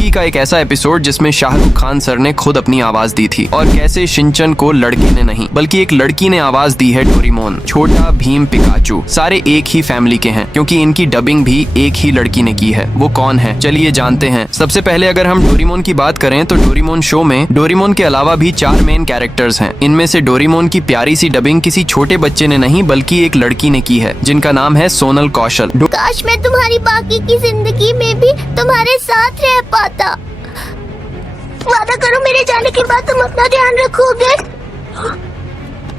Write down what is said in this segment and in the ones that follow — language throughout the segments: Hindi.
ओगी का एक ऐसा एपिसोड जिसमें शाहरुख खान सर ने खुद अपनी आवाज दी थी और कैसे शिनचैन को लड़के ने नहीं बल्कि एक लड़की ने आवाज दी है डोरेमोन, छोटा भीम, पिकाचू सारे एक ही फैमिली के हैं क्योंकि इनकी डबिंग भी एक ही लड़की ने की है। वो कौन है चलिए जानते हैं। सबसे पहले अगर हम डोरेमोन की बात करें तो डोरेमोन शो में डोरेमोन के अलावा भी 4 मेन कैरेक्टर्स हैं। इनमें से डोरेमोन की प्यारी सी डबिंग किसी छोटे बच्चे ने नहीं बल्कि एक लड़की ने की है जिनका नाम है सोनल कौशल। काश मैं तुम्हारी बाकी की जिंदगी में भी तुम्हारे साथ रह पाता। वादा करो मेरे जाने के बाद तुम अपना ध्यान रखोगे।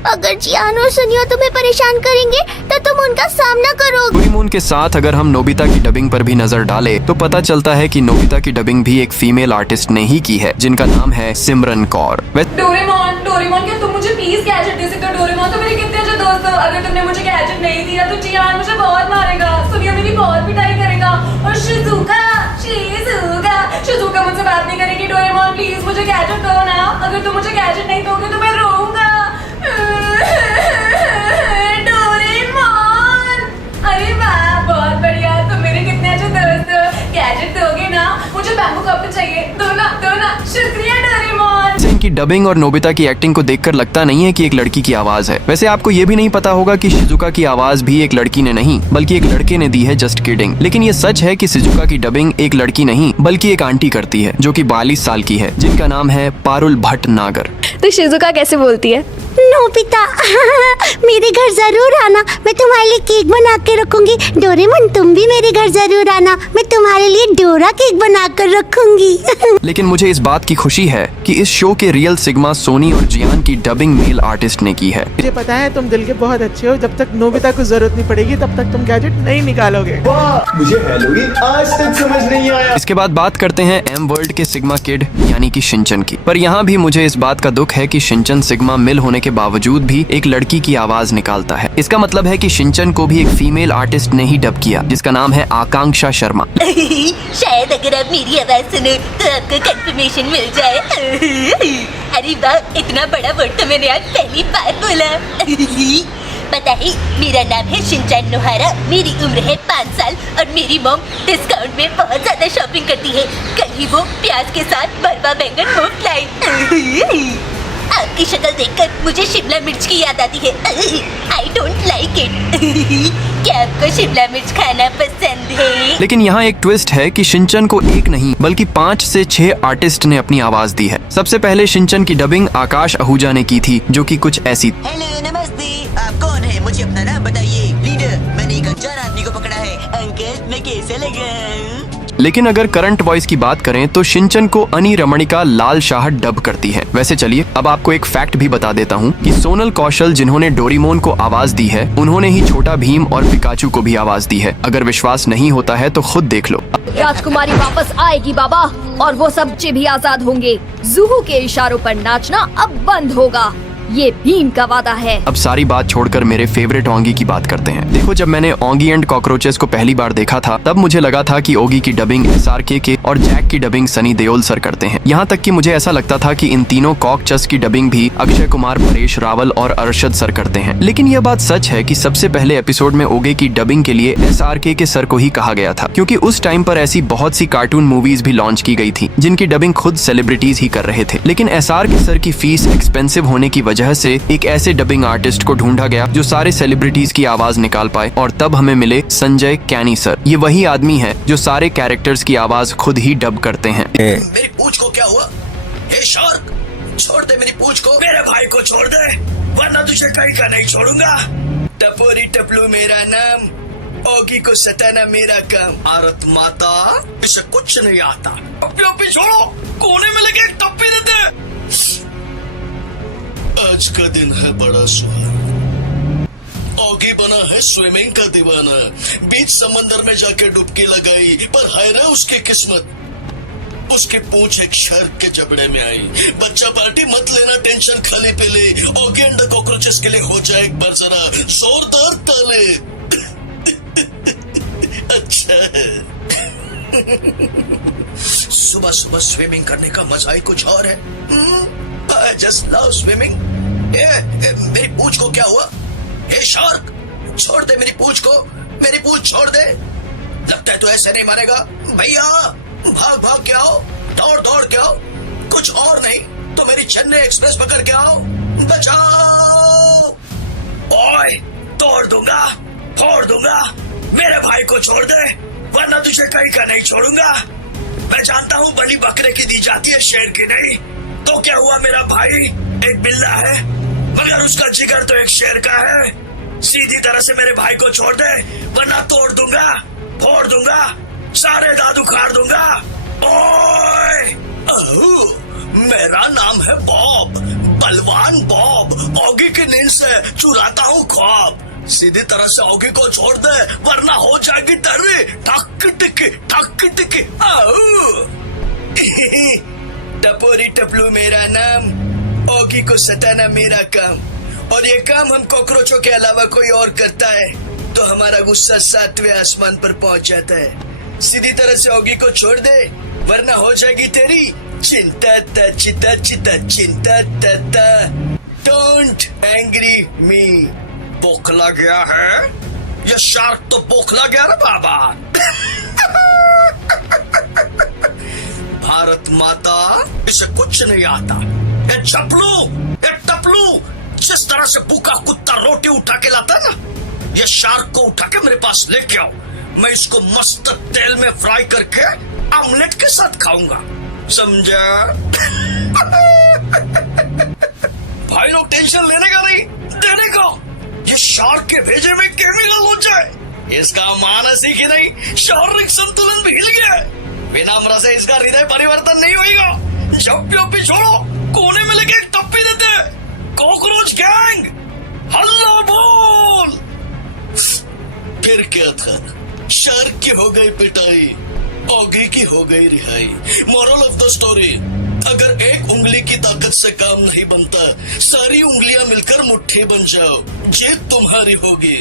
अगर जियान और सुनियो तुम्हें परेशान करेंगे तो तुम उनका सामना करोगे। डोरेमोन के साथ अगर हम नोबिता की डबिंग पर भी नजर डालें तो पता चलता है कि नोबिता की डबिंग भी एक फीमेल आर्टिस्ट ने ही की है जिनका नाम है सिमरन कौर। डोरेमोन क्या तुम मुझे प्लीज गैजेट दे सकते हो? डोरेमोन तो मेरे कितने अच्छे दोस्त हो। अगर तुमने मुझे गैजेट नहीं दिया तो जियान मुझे बहुत मारेगा, सुनियो मेरी बहुत पिटाई करेगा और शिजुका मुझसे बात नहीं करेगी। डोरेमोन प्लीज मुझे गैजेट दो ना। अगर तुम मुझे गैजेट नहीं दोगे तो मैं रोऊंगा। डोरेमोन, अरे वाह बहुत बढ़िया, तुम मेरे कितने अच्छे दोस्त हो। गैजेट दोगे ना? मुझे बैम्बू कप चाहिए। दो ना शुक्रिया डोरेमोन। इनकी डबिंग और नोबिता की एक्टिंग को देखकर लगता नहीं है कि एक लड़की की आवाज है। वैसे आपको ये भी नहीं पता होगा कि शिजुका की आवाज भी एक लड़की ने नहीं बल्कि एक लड़के ने दी है, जस्ट किडिंग। लेकिन ये सच है कि शिजुका की डबिंग एक लड़की नहीं बल्कि एक आंटी करती है जो कि 42 साल की है जिनका नाम है पारुल भटनागर। तो शिजुका कैसे बोलती है? नोबिता मेरे घर जरूर आना, मैं तुम्हारे लिए केक बना के रखूंगी। डोरेमोन तुम भी मेरे घर जरूर आना, मैं तुम्हारे लिए डोरा केक बना कर रखूंगी। लेकिन मुझे इस बात की खुशी है कि इस शो के रियल सिग्मा सोनी और जियान की डबिंग मेल आर्टिस्ट ने की है। मुझे पता है तुम दिल के बहुत अच्छे हो। जब तक नोबिता को जरूरत नहीं पड़ेगी तब तक तुम गैजेट नहीं निकालोगे। मुझे हैलोवीन आज तक समझ नहीं आया। इसके बाद बात करते हैं एम वर्ल्ड के सिग्मा किड यानी कि शिनचैन की। पर यहाँ भी मुझे इस बात का दुख है कि शिनचैन सिग्मा मिल होने के बावजूद भी एक लड़की की आवाज निकालता है। इसका मतलब है कि शिनचैन को भी एक फीमेल आर्टिस्ट ने ही डब किया जिसका नाम है आकांक्षा शर्मा। शायद अगर आप मेरी आवाज सुनो तो आपको कंफर्मेशन मिल जाए। अरे वाह, इतना बड़ा वर्ड तो मैंने आज पहली बार बोला। पता है मेरा नाम है शिनचैन नोहारा, मेरी उम्र है 5 साल और मेरी मॉम डिस्काउंट में बहुत ज्यादा शॉपिंग करती है। कल ही वो प्याज के साथ भरवा बैंगन मुफ्त लाई। आपकी शक्ल देखकर मुझे शिमला मिर्च की याद आती है। I don't like it. क्या आपको शिमला मिर्च खाना पसंद है? लेकिन यहाँ एक ट्विस्ट है कि शिनचैन को एक नहीं बल्कि 5 से 6 आर्टिस्ट ने अपनी आवाज दी है। सबसे पहले शिनचैन की डबिंग आकाश आहूजा ने की थी जो कि कुछ ऐसी। हेलो नमस्ते, आप कौन है? मुझे अपना नाम बताइए। लीडर, मैंने एक अनजान आदमी को पकड़ा है। अंकल मैं कैसे लगा? लेकिन अगर करंट वॉइस की बात करें तो शिनचैन को अनी रमणिका लाल शाह डब करती है। वैसे चलिए अब आपको एक फैक्ट भी बता देता हूँ कि सोनल कौशल जिन्होंने डोरेमोन को आवाज दी है उन्होंने ही छोटा भीम और पिकाचू को भी आवाज दी है। अगर विश्वास नहीं होता है तो खुद देख लो। राजकुमारी वापस आएगी बाबा, और वो सब बच्चे भी आजाद होंगे। जुहू के इशारों पर नाचना अब बंद होगा, ये भीम का वादा है। अब सारी बात छोड़कर मेरे फेवरेट ओगी की बात करते हैं। देखो, जब मैंने ओगी एंड कॉकरोचेस को पहली बार देखा था तब मुझे लगा था कि ओगी की डबिंग SRK के और जैक की डबिंग सनी देओल सर करते हैं। यहाँ तक कि मुझे ऐसा लगता था कि इन तीनों कॉकचस की डबिंग भी अक्षय कुमार, परेश रावल और अरशद सर करते हैं। लेकिन यह बात सच है कि सबसे पहले एपिसोड में ओगी की डबिंग के लिए SRK के सर को ही कहा गया था क्योंकि उस टाइम पर ऐसी बहुत सी कार्टून मूवीज भी लॉन्च की गई थी जिनकी डबिंग खुद सेलिब्रिटीज ही कर रहे थे। लेकिन SRK सर की फीस एक्सपेंसिव होने की वजह से एक ऐसे डबिंग आर्टिस्ट को ढूंढा गया जो सारे सेलिब्रिटीज की आवाज निकाल पाए और तब हमें मिले संजय कैनी सर। ये वही आदमी है जो सारे कैरेक्टर्स की आवाज खुद ही डब करते हैं। मेरी पूंछ को क्या हुआ? हे शार्क, छोड़ दे मेरी पूंछ को। मेरे भाई को छोड़ दे वरना तुझे कहीं का नहीं छोड़ूंगा। टपोरी टपलू मेरा नाम, ओगी को सताना मेरा काम। आरत माता, इसे कुछ नहीं आता। अपनी छोड़ो, कोने में लगे टप्पी देते। आज का दिन है बड़ा सुहाना। ओगी बना है स्विमिंग का दीवाना। बीच समंदर में जाके डुबकी लगाई पर है ना उसकी किस्मत। उसकी पूंछ एक शार्क के जबड़े में आई। बच्चा पार्टी मत लेना, टेंशन खाली पे ले। ओगी एंड द कॉकरोचेस के लिए हो जाए एक बार जरा जोरदार ताले। अच्छा है। सुबह सुबह स्विमिंग करने का मजा ही कुछ और है। I just love swimming. मेरी पूंछ को क्या हुआ? हे शार्क, छोड़ दे मेरी पूंछ को। मेरी पूंछ छोड़ दे। लगता है तू ऐसे नहीं मारेगा। भैया भाग भाग के आओ। के आओ, कुछ और नहीं तो मेरी चेन्नई एक्सप्रेस पकड़ के आओ। बचाओ! ओए, तोड़ दूंगा, फोड़ दूंगा, मेरे भाई को छोड़ दे वरना तुझे कहीं का नहीं छोड़ूंगा। मैं जानता हूँ बलि बकरे की दी जाती है, शेर की नहीं। तो क्या हुआ, मेरा भाई एक बिल्ला है मगर उसका जिगर तो एक शेर का है। सीधी तरह से मेरे भाई को छोड़ दे वरना तोड़ दूंगा, फोड़ दूंगा, सारे दांत उखाड़ दूंगा। ओए! मेरा नाम है बॉब, बलवान बॉब। ऑगी की नींद से चुराता हूँ ख्वाब। सीधी तरह से ऑगी को छोड़ दे वरना हो जाएगी तेरी ठक टिकी। टपोरी टपलू मेरा नाम, ऑगी को सताना मेरा काम। और ये काम हम कॉकरोचों के अलावा कोई और करता है तो हमारा गुस्सा 7वें आसमान पर पहुंच जाता है। सीधी तरह से ऑगी को छोड़ दे वरना हो जाएगी तेरी चिंता ता। डोंट एंग्री मी। बोखला गया है ये शार्क, तो बोखला गया ना बाबा। भारत माता इसे कुछ नहीं आता। ये चपलू, ये टपलू, जिस तरह से भूखा कुत्ता रोटी उठा के लाता ना, ये शार्क को उठा के मेरे पास लेके आओ। मैं इसको मस्त तेल में फ्राई करके ऑमलेट के साथ खाऊंगा, समझा? भाई लोग टेंशन लेने का नहीं, देने का। ये शार्क के भेजे में केमिकल हो जाए, इसका मानस ही कि नहीं शारीरिक संतुलन भी हिल गया है। बिना अमरा से इसका हृदय परिवर्तन नहीं होगा। जब भी छोड़ो कोने में लेके एक टप्पी देते हैं। कॉकरोच गैंग हल्ला बोल। फिर क्या था, शार्क की हो गई पिटाई, ऑगी की हो गई रिहाई। मोरल ऑफ द स्टोरी, अगर एक उंगली की ताकत से काम नहीं बनता, सारी उंगलियां मिलकर मुट्ठी बन जाओ, जीत तुम्हारी होगी।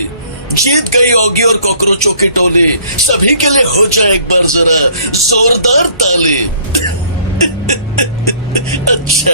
जीत गई ऑगी और कॉकरोचों की टोली। सभी के लिए हो जाए एक बार जरा जोरदार ताली। अच्छा